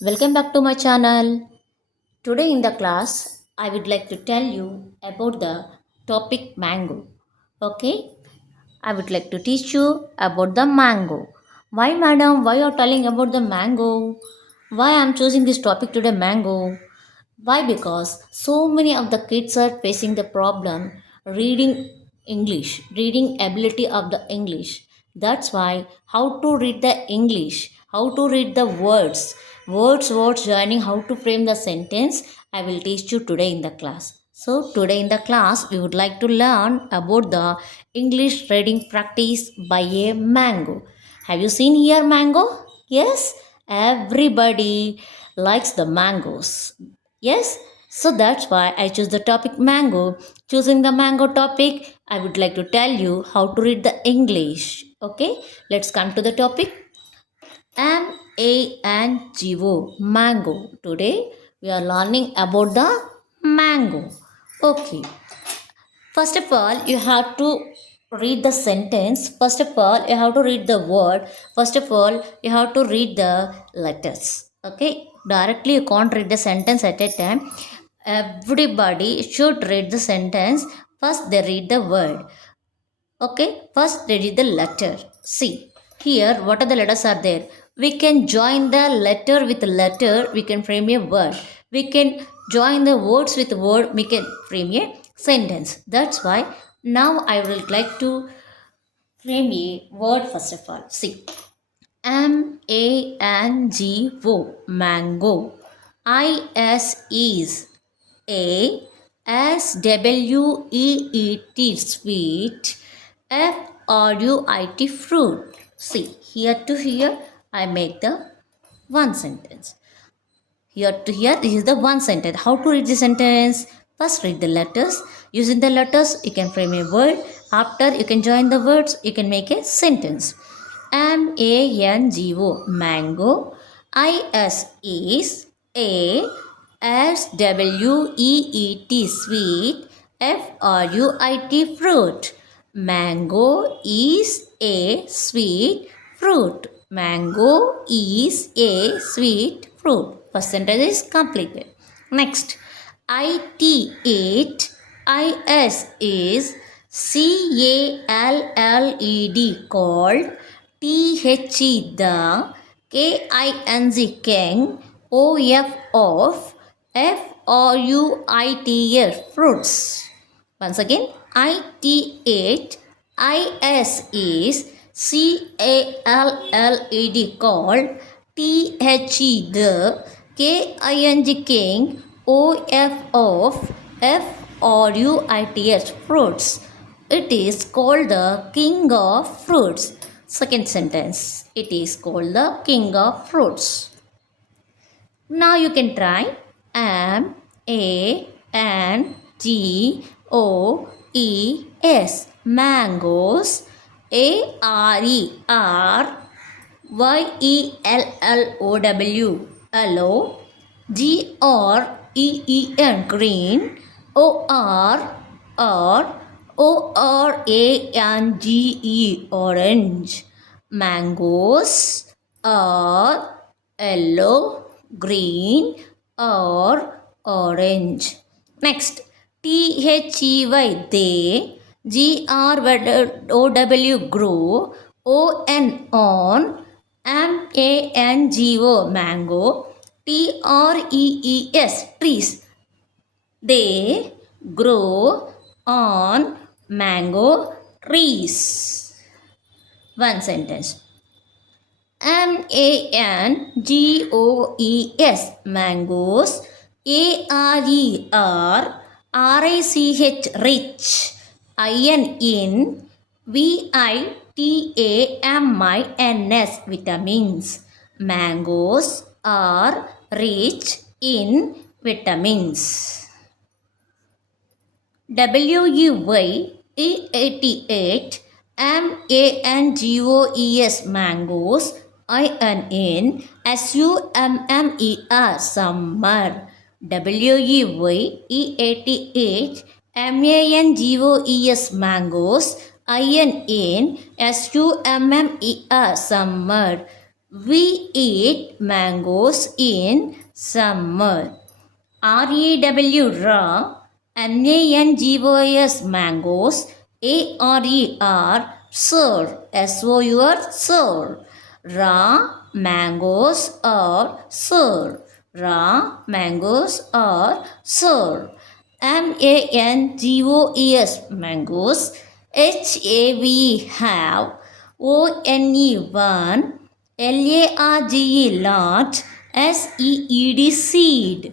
Welcome back to my channel. Today in the class, I would like to tell you about the topic mango. Okay, I would like to teach you about the mango. Why, madam? Why you are telling about the mango? Why I am choosing this topic today, mango? Why? Because so many of the kids are facing the problem reading English, reading ability of the English. That's why how to read the English, how to read the words joining, how to frame the sentence, I will teach you today in the class. So today in the class, we would like to learn about the English reading practice by a mango. Have you seen here mango? Yes, everybody likes the mangoes. Yes, so that's why I choose the topic mango. Choosing the mango topic, I would like to tell you how to read the English. Okay, let's come to the topic. mango, mango. Today we are learning about the mango. Okay, first of all, you have to read the sentence. First of all, you have to read the word. First of all, you have to read the letters. Okay, directly you can't read the sentence at a time. Everybody should read the sentence. First, they read the word. Okay, first they read the letter. See, here what are the letters are there? We can join the letter with letter, we can frame a word. We can join the words with word, we can frame a sentence. That's why now I would like to frame a word first of all. See, mango, mango. is a S W E E T sweet. Fruit fruit. See, here to here I make the one sentence. Here to here this is the one sentence. How to read the sentence? First read the letters. Using the letters you can frame a word. After you can join the words, you can make a sentence. mango, mango. Is a sweet. Fruit. Mango is a sweet fruit. Mango is a sweet fruit. First sentence is completed. Next, it is called. The king fruits. Once again, is called. The king fruits. It is called the king of fruits. Second sentence. It is called the king of fruits. Now you can try. Mangoes. Green. Orange. Mangoes are yellow, green, or orange. Next, they, grow, on, mango, trees. They grow on mango trees. One sentence. mangoes. Rich. Vitamins. Mangoes are rich in vitamins. WEY88 mangoes. Summer. WEY88 mangoes. Summer. We eat mangoes in summer. REW, mangoes. ARER, sir, SOUR, sir. Mangoes are sir. Mangoes are sir. MANGOES, mangoes. HAVE, have. ONE1, LARGE, large. SEED, seed.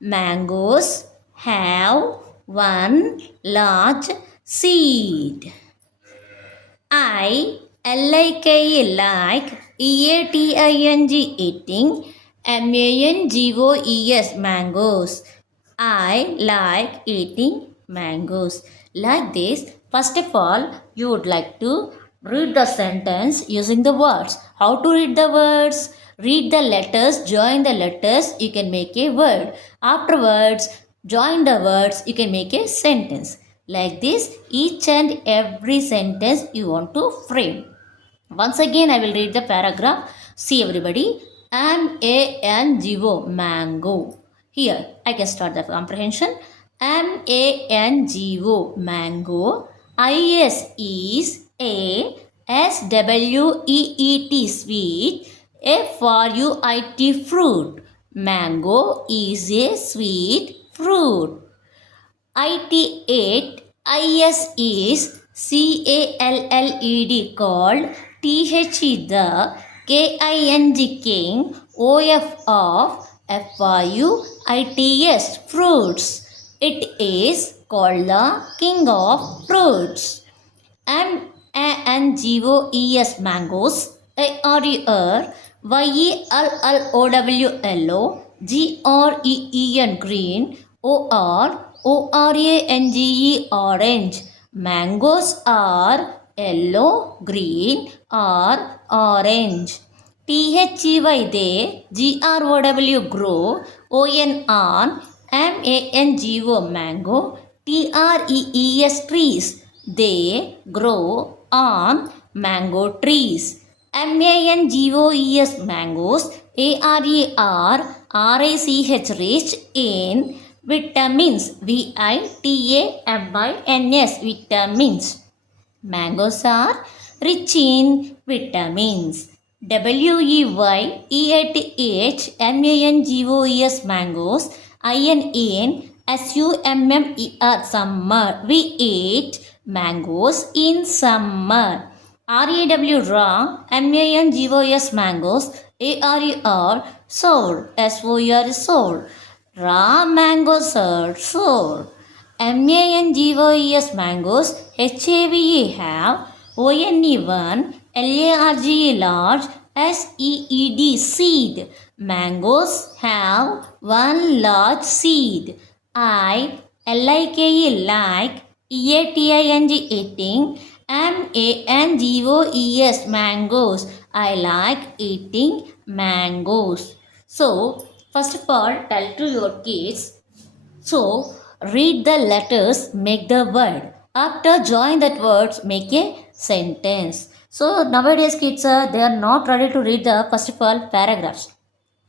Mangoes have one large seed. Like, EATING, eating. MANGOES, mangoes. I like eating mangoes. Like this, first of all, you would like to read the sentence using the words. How to read the words? Read the letters, join the letters, you can make a word. Afterwards, join the words, you can make a sentence. Like this, each and every sentence you want to frame. Once again, I will read the paragraph. See everybody. MANGO, mango. Here, I can start the comprehension. MANGO, mango. is a SWEET, sweet. FRUIT, fruit. Mango is a sweet fruit. IT8, is CALLED, called. TH, the. KING, king. OF, of. FRUITS, fruits. It is called the king of fruits. MANGOES, mangoes. YELLOWGREEN, green. ORANGE, orange. Mangoes are yellow, green, or orange. THEY, they. GROW, grow. ON, MANGO, mango. TREES, trees. They grow on mango trees. MANGOES, mangoes. ARERRICH, rich in vitamins. VITAMINS, vitamins. Mangoes are rich in vitamins. WEYEATH, MANGOES, mangoes. INSUMMER, summer. We eat mangoes in summer. REW, raw. MANGOS, mangoes. ARER, sour. SOUR, sour. Raw mangoes are sour. MANGOES, mangoes. HAVE, have. ONE1, LARGE, large. SEED, seed. Mangoes have one large seed. Like, like. EATING, eating. MANGOES, mangoes. I like eating mangoes. So, first of all, tell to your kids. So, read the letters, make the word. After join that words, make a sentence. So, nowadays kids they are not ready to read the first of all paragraphs,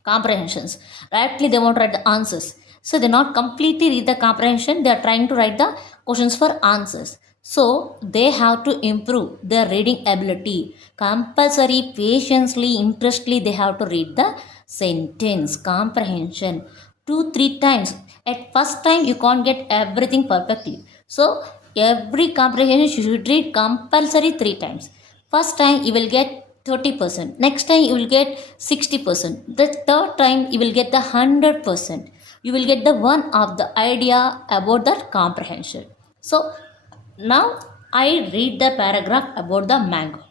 comprehensions. Rightly they won't write the answers. So, they not completely read the comprehension. They are trying to write the questions for answers. So, they have to improve their reading ability. Compulsory, patiently, interestly, they have to read the sentence, comprehension. 2-3 times. At first time, you can't get everything perfectly. So, every comprehension you should read compulsory 3 times. First time, you will get 30%. Next time, you will get 60%. The third time, you will get the 100%. You will get the one of the idea about that comprehension. So, now I read the paragraph about the mango.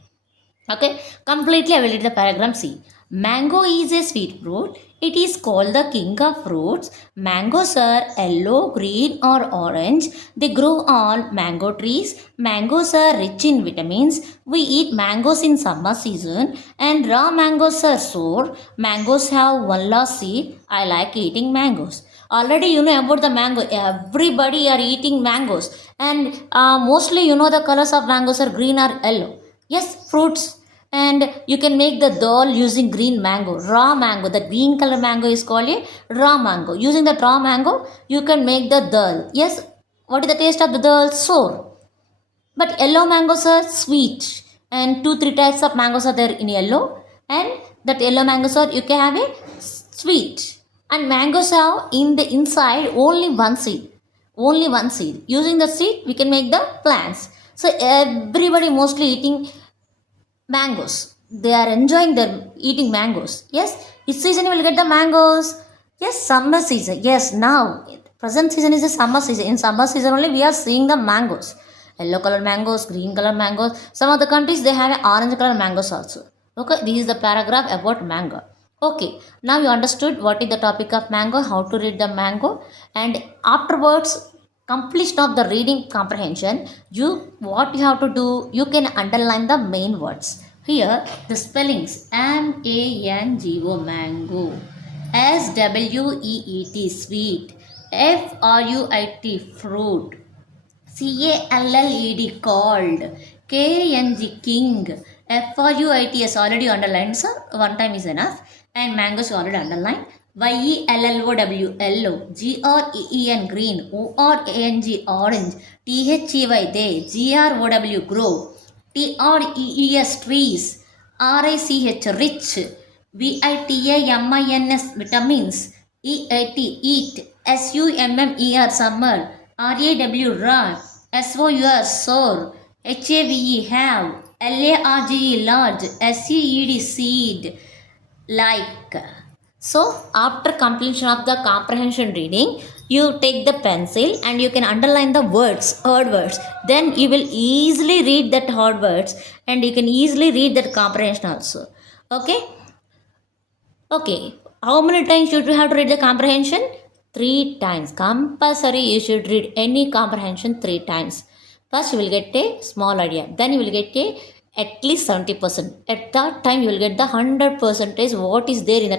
Okay, completely I will read the paragraph. See, mango is a sweet fruit. It is called the king of fruits. Mangoes are yellow, green, or orange. They grow on mango trees. Mangoes are rich in vitamins. We eat mangoes in summer season, and raw mangoes are sour. Mangoes have one large seed. I like eating mangoes. Already you know about the mango. Everybody are eating mangoes, and mostly you know the colors of mangoes are green or yellow. Yes, fruits. And you can make the dal using green mango, raw mango. The green color mango is called a raw mango. Using that raw mango, you can make the dal. Yes, what is the taste of the dal? Sour. But yellow mangoes are sweet, and 2-3 types of mangoes are there in yellow, and that yellow mangoes are you can have a sweet. And mangoes have in the inside only one seed. Only one seed. Using the seed, we can make the plants. So everybody mostly eating mangoes. They are enjoying their eating mangoes. Yes, which season you will get the mangoes? Yes, summer season. Yes, now present season is the summer season. In summer season only we are seeing the mangoes. Yellow color mangoes, green color mangoes. Some of the countries they have orange color mangoes also. Okay, this is the paragraph about mango. Okay, now you understood what is the topic of mango, how to read the mango, and afterwards completion of the reading comprehension, you what you have to do, you can underline the main words. Here the spellings: mango, mango, sweet, sweet, fruit, fruit, 𝗠𝗛𝗓𝗡𝗟 called, king, fruits already underlined, sir. One time is enough. And mangoes already underlined. 𝗖𝗛𝗔𝗩𝗔, green, 𝗓𝗔𝗩𝗔 orange, 𝗘𝗫𝗖𝗟 grow, 𝗡𝗫𝗖𝗟𝗨 trees, RICH rich, VITAMINS vitamins, eat, SUMMER summer, RAW sour, have, LARGE large, SEED seed, like. So after completion of the comprehension reading, you take the pencil and you can underline the words, hard words. Then you will easily read that hard words, and you can easily read that comprehension also. Okay. Okay. How many times should you have to read the comprehension? 3 times. Compulsory you should read any comprehension 3 times. First you will get a small idea. Then you will get at least 70%. At that time you will get the 100% what is there in that